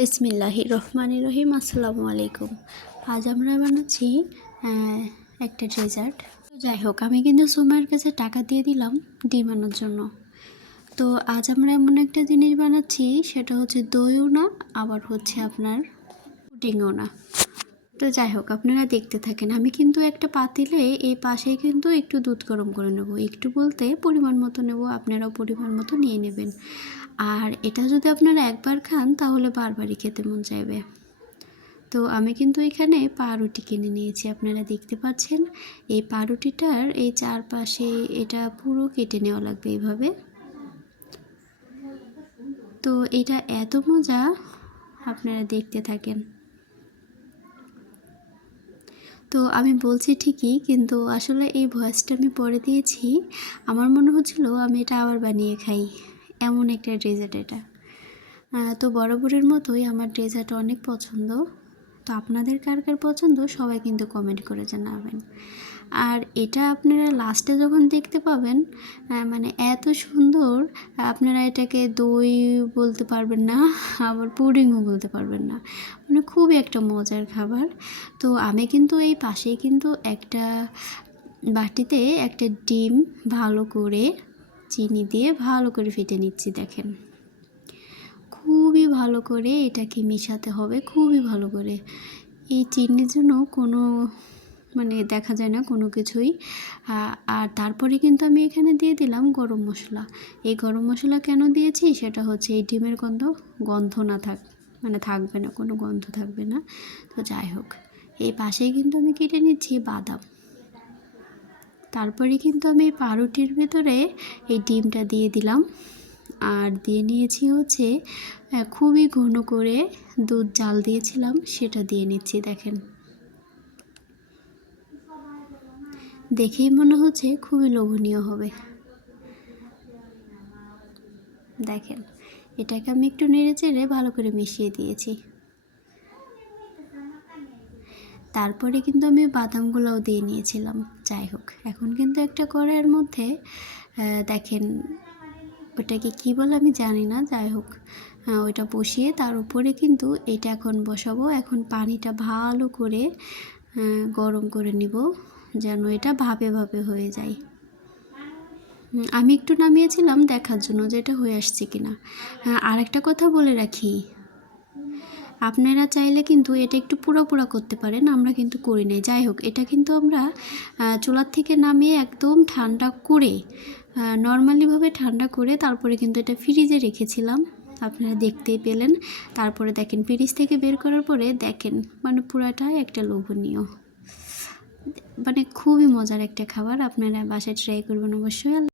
বিসমিল্লাহি রহমান রহিম, আসসালামু আলাইকুম। আজ আমরা বানাচ্ছি একটা ডেজার্ট। যাই হোক, আমি কিন্তু সোমার কাছে টাকা দিয়ে দিলাম ডিমানোর জন্য। তো আজ আমরা এমন একটা জিনিস বানাচ্ছি, সেটা হচ্ছে দইও না, আবার হচ্ছে আপনার পুডিংও না। তো যাই হোক, আপনারা দেখতে থাকেন। আমি কিন্তু একটা পাতিলে এই পাশেই কিন্তু একটু দুধ গরম করে নেব। একটু বলতে পরিমাণ মতো নেব, আপনারাও পরিমাণ মতো নিয়ে নেবেন। আর এটা যদি আপনারা একবার খান, তাহলে বারবারই খেতে মন চাইবে। তো আমি কিন্তু এখানে পাউরুটি কিনে নিয়েছি, আপনারা দেখতে পাচ্ছেন? এই পাউরুটিটার এই চারপাশে এটা পুরো কেটে নেওয়া লাগবে এইভাবে। তো এটা এত মজা, আপনারা দেখতে থাকেন। তো আমি বলছি ঠিকই, কিন্তু আসলে এই ভয়েসটা আমি পরে দিয়েছি। আমার মনে হচ্ছিল আমি এটা আবার বানিয়ে খাই। এমন একটা ডেজার্ট এটা। তো বরাবরের মতোই আমার ডেজার্ট অনেক পছন্দ। তো আপনাদের কার কার পছন্দ সবাই কিন্তু কমেন্ট করে জানাবেন। আর এটা আপনারা লাস্টে যখন দেখতে পাবেন মানে এত সুন্দর, আপনারা এটাকে দই বলতে পারবেন না, আবার পুডিংও বলতে পারবেন না। মানে খুবই একটা মজার খাবার। তো আমি কিন্তু এই পাশেই কিন্তু একটা বাটিতে একটা ডিম ভালো করে চিনি দিয়ে ভালো করে ফেটে নিচ্ছি, দেখেন। খুবই ভালো করে এটাকে মেশাতে হবে, খুবই ভালো করে। এই চিনির জন্য কোনো মানে দেখা যায় না কোনো কিছুই। আর তারপরে কিন্তু আমি এখানে দিয়ে দিলাম গরম মশলা। এই গরম মশলা কেন দিয়েছি? সেটা হচ্ছে এই ডিমের গন্ধ গন্ধ না থাক মানে থাকবে না, কোনো গন্ধ থাকবে না। তো যাই হোক। এই পাশেই কিন্তু আমি কেটে নিচ্ছি বাদাম। তারপরে কিন্তু আমি পাউরুটির ভেতরে এই ডিমটা দিয়ে দিলাম। আর দিয়ে নিয়েছি হচ্ছে খুবই ঘন করে দুধ জাল দিয়েছিলাম, সেটা দিয়ে নিচ্ছি, দেখেন। দেখেই মনে হচ্ছে খুবই লোভনীয় হবে। দেখেন, এটাকে আমি একটু নেড়ে চেড়ে ভালো করে মিশিয়ে দিয়েছি। তারপরে কিন্তু আমি বাদামগুলোও দিয়ে নিয়েছিলাম। যাই হোক এখন কিন্তু একটা কড়াইয়ের মধ্যে দেখেন ওটাকে কি বলে আমি জানি না যাই হোক ওইটা বসিয়ে তার উপরে কিন্তু এটা এখন বসাবো। এখন পানিটা ভালো করে গরম করে নিব যেন এটা ভাপে ভাপে হয়ে যায়। আমি একটু নামিয়েছিলাম দেখার জন্য যে এটা হয়ে আসছে কিনা। হ্যাঁ, আরেকটা কথা বলে রাখি আপনারা চাইলে কিন্তু এটা একটু পুরো পুরো করতে পারেন, আমরা কিন্তু করি নাই। যাই হোক, এটা কিন্তু আমরা চুলার থেকে নামিয়ে একদম ঠান্ডা করে নর্মালিভাবে ঠান্ডা করে তারপরে কিন্তু এটা ফ্রিজে রেখেছিলাম। আপনারা দেখতেই পেলেন। তারপরে দেখেন ফ্রিজ থেকে বের করার পরে দেখেন মানে পুরাটাই একটা লোভনীয়। মানে খুবই মজার একটা খাবার, আপনারা বাসায় ট্রাই করবেন অবশ্যই।